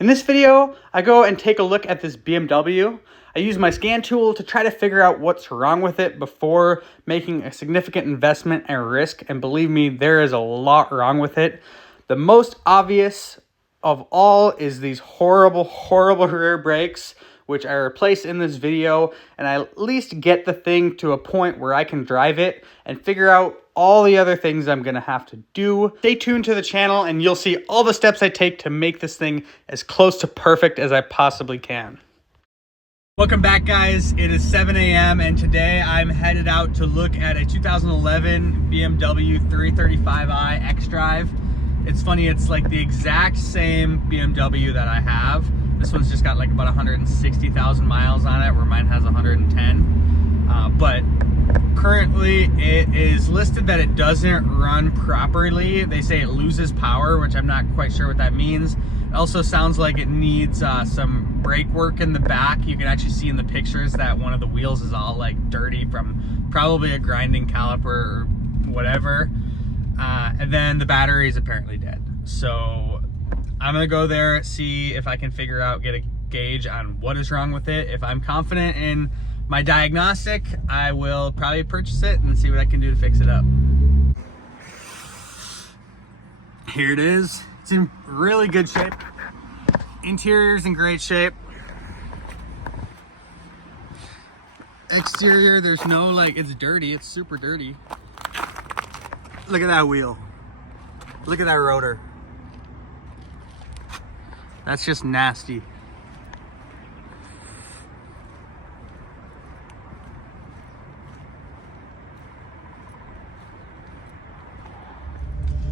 In this video, I go and take a look at this BMW. I use my scan tool to try to figure out what's wrong with it before making a significant investment and risk, and believe me, there is a lot wrong with it. The most obvious of all is these horrible rear brakes, which I replaced in this video, and I at least get the thing to a point where I can drive it and figure out all the other things I'm gonna have to do. Stay tuned to the channel and you'll see all the steps I take to make this thing as close to perfect as I possibly can. Welcome back, guys. It is 7 a.m. and today I'm headed out to look at a 2011 BMW 335i xDrive. It's funny, it's like the exact same BMW that I have. This one's just got like about 160,000 miles on it, where mine has 110. But currently it is listed that it doesn't run properly. They say it loses power, which I'm not quite sure what that means. It also sounds like it needs some brake work in the back. You can actually see in the pictures that one of the wheels is all like dirty from probably a grinding caliper or whatever. And then the battery is apparently dead. So I'm gonna go there, see if I can figure out, get a gauge on what is wrong with it. If I'm confident in my diagnostic, I will probably purchase it and see what I can do to fix it up. Here it is. It's in really good shape. Interior's in great shape. Exterior, there's no like, it's dirty, it's super dirty. Look at that wheel. Look at that rotor. That's just nasty.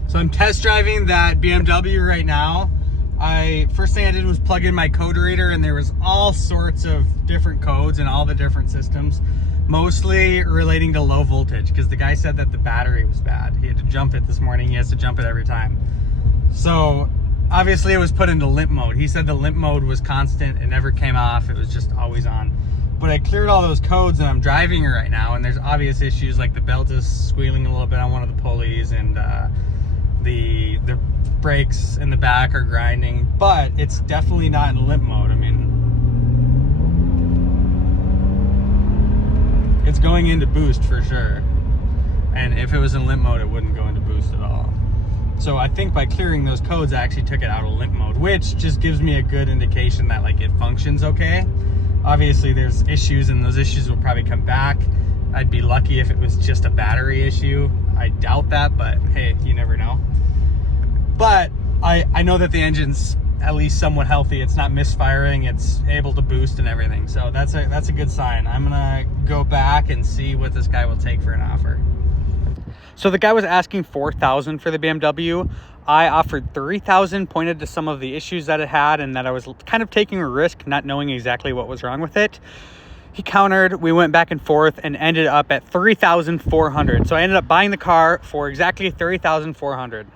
So I'm test driving that BMW right now. First thing I did was plug in my code reader, and there was all sorts of different codes in all the different systems, mostly relating to low voltage, because the guy said that the battery was bad. He had to jump it this morning. He has to jump it every time. So obviously it was put into limp mode. He said the limp mode was constant. It never came off. It was just always on. But I cleared all those codes and I'm driving it right now, and there's obvious issues, like the belt is squealing a little bit on one of the pulleys, and the brakes in the back are grinding, but it's definitely not in limp mode. I mean, it's going into boost for sure. And if it was in limp mode, it wouldn't go into boost at all. So I think by clearing those codes, I actually took it out of limp mode, which just gives me a good indication that like it functions okay. Obviously there's issues, and those issues will probably come back. I'd be lucky if it was just a battery issue. I doubt that, but hey, you never know. But I know that the engine's at least somewhat healthy. It's not misfiring. It's able to boost and everything. So that's a good sign. I'm gonna go back and see what this guy will take for an offer. So the guy was asking $4,000 for the BMW. I offered $3,000, pointed to some of the issues that it had and that I was kind of taking a risk, not knowing exactly what was wrong with it. He countered, we went back and forth and ended up at $3,400. So I ended up buying the car for exactly $3,400.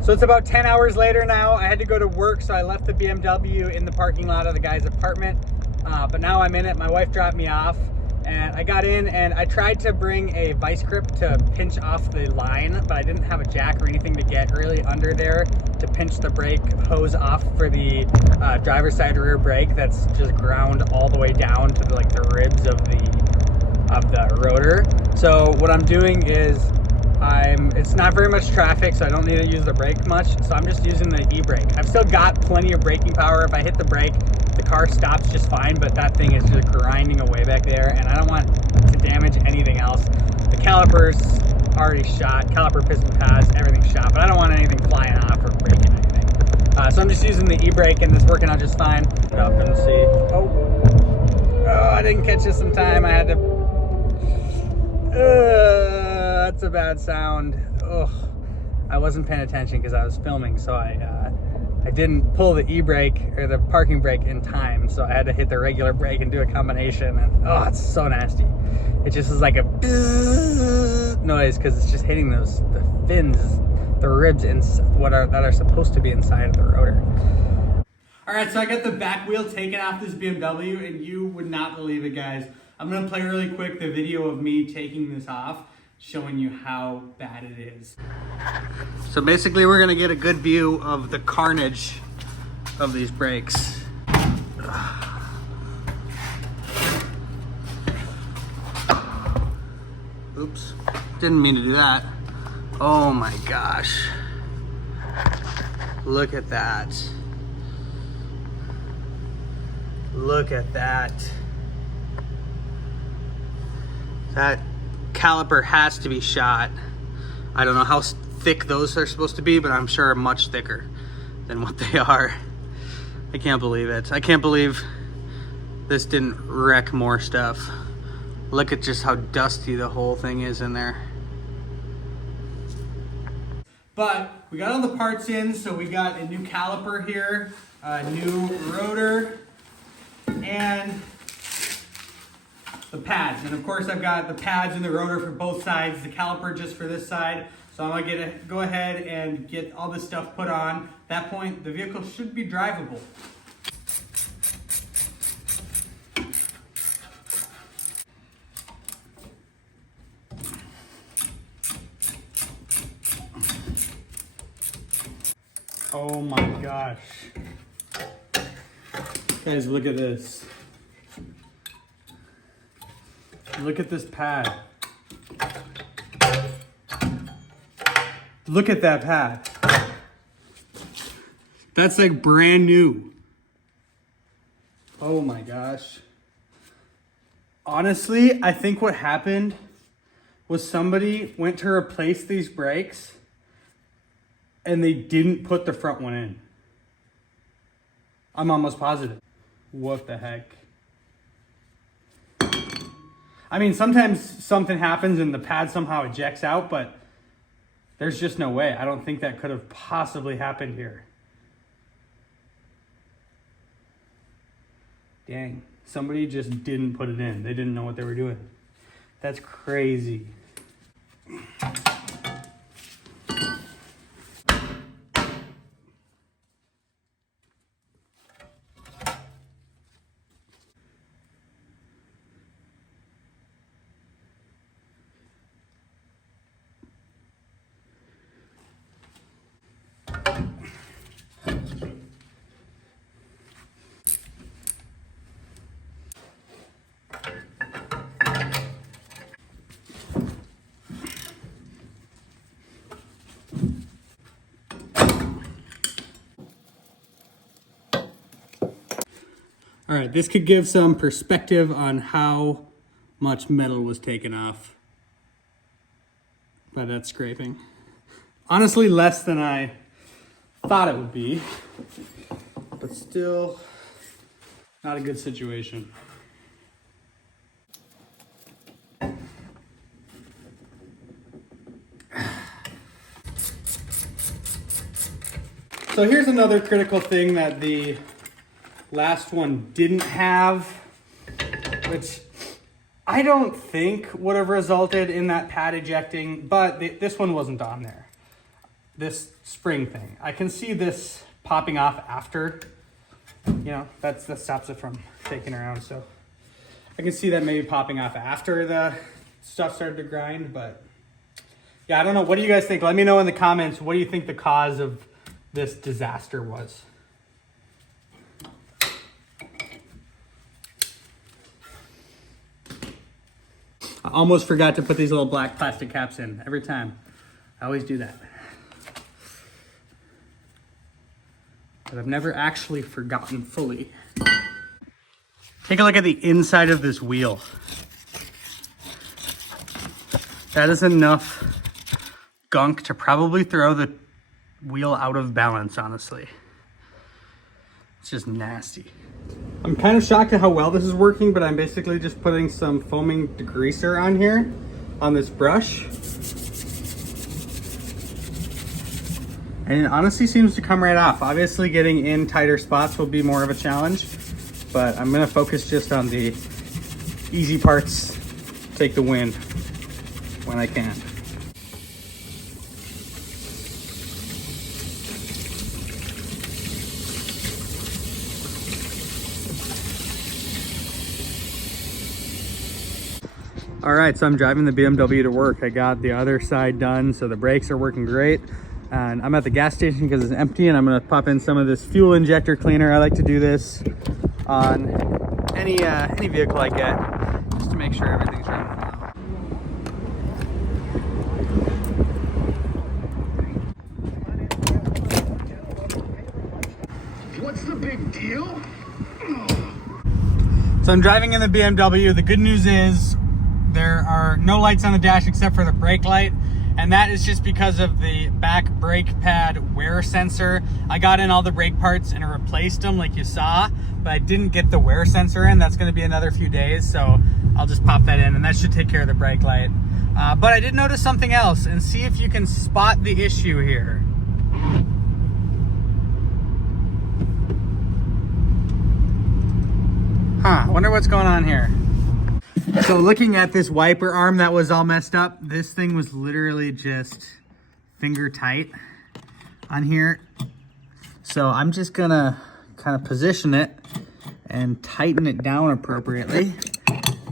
So it's about 10 hours later now. I had to go to work, so I left the BMW in the parking lot of the guy's apartment. But now I'm in it. My wife dropped me off, and I got in and I tried to bring a vice grip to pinch off the line, but I didn't have a jack or anything to get really under there to pinch the brake hose off for the driver's side rear brake that's just ground all the way down to like the ribs of the rotor. So what I'm doing is it's not very much traffic, so I don't need to use the brake much, so I'm just using the e-brake. I've still got plenty of braking power. If I hit the brake, the car stops just fine, but that thing is just grinding away back there, and I don't want to damage anything else. The caliper's already shot, caliper piston pads, everything's shot, but I don't want anything flying off or breaking anything. So I'm just using the e-brake, and it's working out just fine. Up and see. Oh, I didn't catch this in time. I had to. That's a bad sound. Ugh. I wasn't paying attention because I was filming, so I didn't pull the e-brake or the parking brake in time, so I had to hit the regular brake and do a combination, and oh, it's so nasty. It just is like a bzzz noise because it's just hitting the fins, the ribs that are supposed to be inside of the rotor. All right, so I got the back wheel taken off this BMW, and you would not believe it, guys. I'm gonna play really quick the video of me taking this off, showing you how bad it is. So basically we're gonna get a good view of the carnage of these brakes. Oops, didn't mean to do that. Oh my gosh. Look at that. Look at that. That caliper has to be shot. I don't know how thick those are supposed to be, but I'm sure much thicker than what they are. I can't believe it. I can't believe this didn't wreck more stuff. Look at just how dusty the whole thing is in there. But we got all the parts in, so we got a new caliper here, a new rotor, and the pads. And of course I've got the pads and the rotor for both sides, the caliper just for this side. So I'm gonna go ahead and get all this stuff put on. At that point, the vehicle should be drivable. Oh my gosh. Guys, look at this. Look at this pad. Look at that pad. That's like brand new. Oh my gosh. Honestly, I think what happened was somebody went to replace these brakes and they didn't put the front one in. I'm almost positive. What the heck? I mean, sometimes something happens and the pad somehow ejects out, but there's just no way. I don't think that could have possibly happened here. Dang, somebody just didn't put it in. They didn't know what they were doing. That's crazy. All right, this could give some perspective on how much metal was taken off by that scraping. Honestly, less than I thought it would be, but still not a good situation. So here's another critical thing that the last one didn't have, which I don't think would have resulted in that pad ejecting, but this one wasn't on there. This spring thing. I can see this popping off after, you know, that stops it from shaking around. So I can see that maybe popping off after the stuff started to grind, but yeah, I don't know. What do you guys think? Let me know in the comments. What do you think the cause of this disaster was? I almost forgot to put these little black plastic caps in every time. I always do that. But I've never actually forgotten fully. Take a look at the inside of this wheel. That is enough gunk to probably throw the wheel out of balance, honestly. It's just nasty. I'm kind of shocked at how well this is working, but I'm basically just putting some foaming degreaser on here, on this brush. And it honestly seems to come right off. Obviously getting in tighter spots will be more of a challenge, but I'm gonna focus just on the easy parts, take the win when I can. All right, so I'm driving the BMW to work. I got the other side done, so the brakes are working great. And I'm at the gas station because it's empty, and I'm gonna pop in some of this fuel injector cleaner. I like to do this on any vehicle I get, just to make sure everything's running well. What's the big deal? So I'm driving in the BMW. The good news is there are no lights on the dash except for the brake light, and that is just because of the back brake pad wear sensor. I got in all the brake parts and I replaced them like you saw, but I didn't get the wear sensor in. That's going to be another few days, so I'll just pop that in, and that should take care of the brake light. But I did notice something else, and see if you can spot the issue here. Huh, wonder what's going on here. So looking at this wiper arm that was all messed up, this thing was literally just finger tight on here. So I'm just gonna kind of position it and tighten it down appropriately.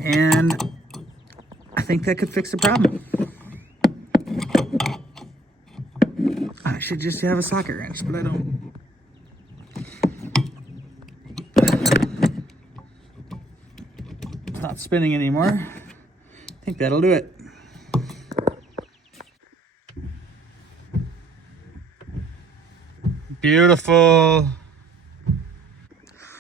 And I think that could fix the problem. I should just have a socket wrench, but I don't. It's not spinning anymore. I think that'll do it. Beautiful.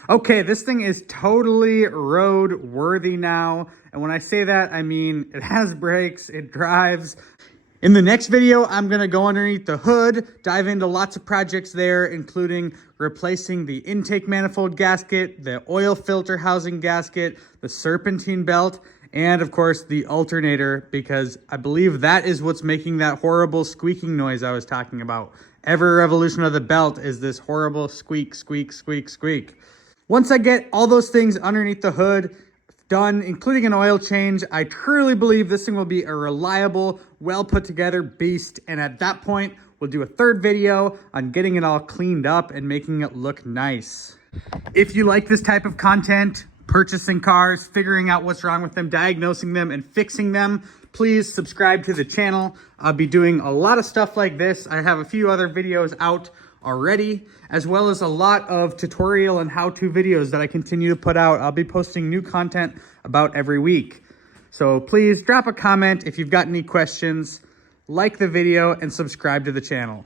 Okay, this thing is totally road worthy now. And when I say that, I mean it has brakes, it drives. In the next video, I'm gonna go underneath the hood, dive into lots of projects there, including replacing the intake manifold gasket, the oil filter housing gasket, the serpentine belt, and of course the alternator, because I believe that is what's making that horrible squeaking noise I was talking about. Every revolution of the belt is this horrible squeak, squeak, squeak, squeak. Once I get all those things underneath the hood done, including an oil change, I truly believe this thing will be a reliable, well put together beast. And at that point, we'll do a third video on getting it all cleaned up and making it look nice. If you like this type of content, purchasing cars, figuring out what's wrong with them, diagnosing them, and fixing them, please subscribe to the channel. I'll be doing a lot of stuff like this. I have a few other videos out already, as well as a lot of tutorial and how-to videos that I continue to put out. I'll be posting new content about every week. So please drop a comment if you've got any questions, like the video, and subscribe to the channel.